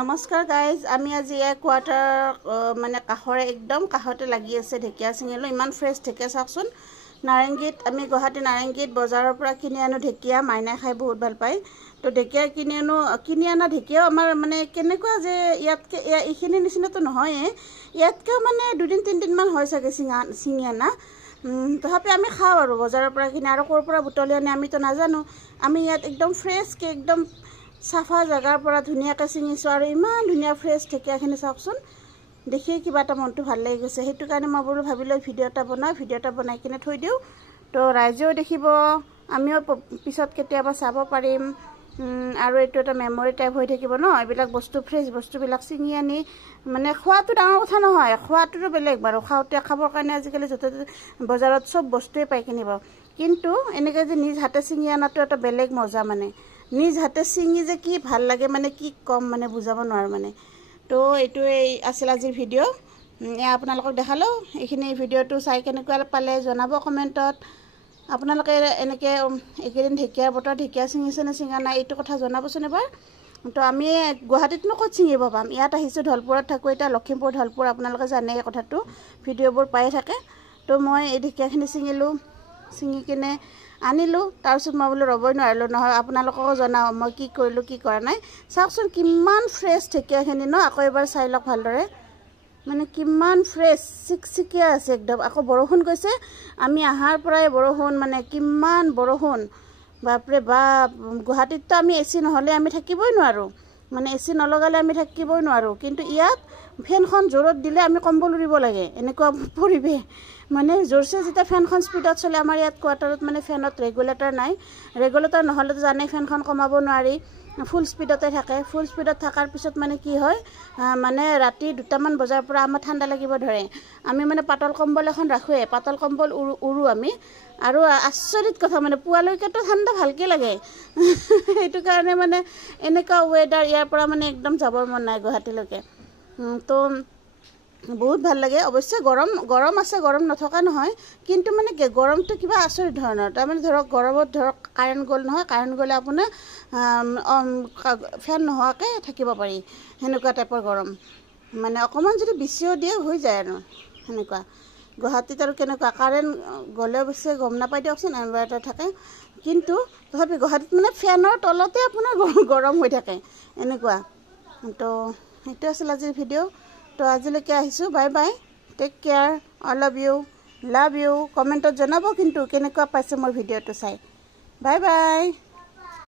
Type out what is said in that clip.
নমস্কাৰ গাইজ আমি আজি এক কোৱাৰ্টাৰ মানে কাহৰে একদম কাহতে লাগি আছে ঢেকিয়া চিঙিলো ইমান ফ্ৰেছ ঢেকিয়া চাওকচোন নাৰেংগীত আমি গুৱাহাটী নাৰেংগীত বজাৰৰ পৰা কিনি আনো ঢেকিয়া মাইনাই খাই বহুত ভাল পায় তো ঢেকিয়া কিনি আনা ঢেকিয়াও আমাৰ মানে কেনেকুৱা যে ইয়াতকে এইখিনি নিচিনাটো নহয় ইয়াতকে মানে দুদিন তিনিদিন মান হয় চাগে চিঙি আনা তথাপি আমি খাওঁ আৰু বজাৰৰ পৰা কিনি আৰু ক'ৰ পৰা বুটলি আনি আমিতো নাজানো আমি ইয়াত একদম ফ্ৰেছকৈ একদম সাফা জায়গাৰ পৰা ধুনীয়াকৈ চিঙিছো আৰু ইমান ধুনীয়া ফ্ৰেছ ঢেকিয়াখিনি চাওকচোন দেখিয়ে কিবা এটা মনটো ভাল লাগি গৈছে সেইটো কাৰণে মই বোলো ভাবিলোঁ ভিডিঅ' এটা বনাই কিনে থৈ দিওঁ তো ৰাইজেও দেখিব আমিও পিছত কেতিয়াবা চাব পাৰিম আৰু এইটো এটা মেমৰি টাইপ হৈ থাকিব ন এইবিলাক বস্তু ফ্ৰেছ বস্তুবিলাক চিঙি আনি মানে খোৱাটো ডাঙৰ কথা নহয় খোৱাটোতো বেলেগ বাৰু খাবৰ কাৰণে আজিকালি য'তে বজাৰত চব বস্তুৱে পাই কিনিব কিন্তু এনেকৈ যে নিজ হাতে চিঙি আনাটো এটা বেলেগ মজা মানে নিজ হাতে চিঙি যে কি ভাল লাগে মানে কি কম মানে বুজাব নোৱাৰো মানে তো এইটোৱেই আছিল আজিৰ ভিডিঅ' আপোনালোকক দেখালো এইখিনি ভিডিঅ'টো চাই কেনেকুৱা পালে জনাব কমেণ্টত আপোনালোকে এনেকৈ এইকেইদিন ঢেকিয়াৰ বতৰ ঢেকিয়া চিঙিছে নে চিঙা নাই এইটো কথা জনাবচোন এবাৰ তো আমি গুৱাহাটীতনো ক'ত চিঙিব পাম ইয়াত আহিছোঁ ঢলপুৰত থাকোঁ এতিয়া লখিমপুৰ ঢলপুৰ আপোনালোকে জানে এই কথাটো ভিডিঅ'বোৰ পায়ে থাকে তো মই এই ঢেকিয়াখিনি চিঙি কিনে আনিলোঁ তাৰপিছত মই বোলো ৰ'বই নোৱাৰিলোঁ নহয় আপোনালোককো জনাওঁ মই কি কৰিলোঁ কি কৰা নাই চাওকচোন কিমান ফ্ৰেছ ঢেকিয়াখিনি ন আকৌ এবাৰ চাই লওক ভালদৰে মানে কিমান ফ্ৰেছ চিকচিকীয়া আছে একদম আকৌ বৰষুণ গৈছে আমি আহাৰ পৰাই বৰষুণ মানে কিমান বৰষুণ বাপৰে বাপ গুৱাহাটীততো আমি এচি নহ'লে আমি থাকিবই নোৱাৰোঁ মানে এচি নলগালে আমি থাকিবই নোৱাৰোঁ কিন্তু ইয়াত ফেনখন জোৰত দিলে আমি কম্বল উৰিব লাগে এনেকুৱা পৰিৱেশ মানে জোৰছে যেতিয়া ফেনখন স্পীডত চলে আমাৰ ইয়াত কোৱাৰ্টাৰত মানে ফেনত ৰেগুলেটৰ নাই ৰেগুলেটৰ নহ'লেতো জানেই ফেনখন কমাব নোৱাৰি ফুল স্পীডতে থাকে ফুল স্পীডত থকাৰ পিছত মানে কি হয় মানে ৰাতি 2টামান বজাৰ পৰা আমাৰ ঠাণ্ডা লাগিব ধৰে আমি মানে পাতল কম্বল এখন ৰাখোৱে পাতল কম্বল উৰো আমি আৰু আচৰিত কথা মানে পুৱালৈকেতো ঠাণ্ডা ভালকৈ লাগে সেইটো কাৰণে মানে এনেকুৱা ৱেডাৰ ইয়াৰ পৰা মানে একদম যাবৰ মন নাই গুৱাহাটীলৈকে তো বহুত ভাল লাগে অৱশ্যে গৰম আছে গৰম নথকা নহয় কিন্তু মানে গৰমটো কিবা আচৰিত ধৰণৰ তাৰমানে ধৰক গৰমত ধৰক কাৰেণ্ট গ'ল নহয় কাৰেণ্ট গ'লে আপোনাৰ ফেন নোহোৱাকৈ থাকিব পাৰি সেনেকুৱা টাইপৰ গৰম মানে অকণমান যদি বিচিও দিয়ে হৈ যায় আৰু সেনেকুৱা গুৱাহাটীত আৰু কেনেকুৱা কাৰেণ্ট গ'লে অৱশ্যে গম নাপাই দিয়কচোন ইনভাৰ্টাৰ থাকে কিন্তু তথাপি গুৱাহাটীত মানে ফেনৰ তলতে আপোনাৰ গৰম হৈ থাকে এনেকুৱা তো সেইটো আছিল আজিৰ ভিডিঅ' তো আজিলৈকে আহিছোঁ bye bye take care all of you love you কমেণ্টত জনাব কিন্তু কেনেকুৱা পাইছে মোৰ ভিডিঅ'টো চাই বাই বাই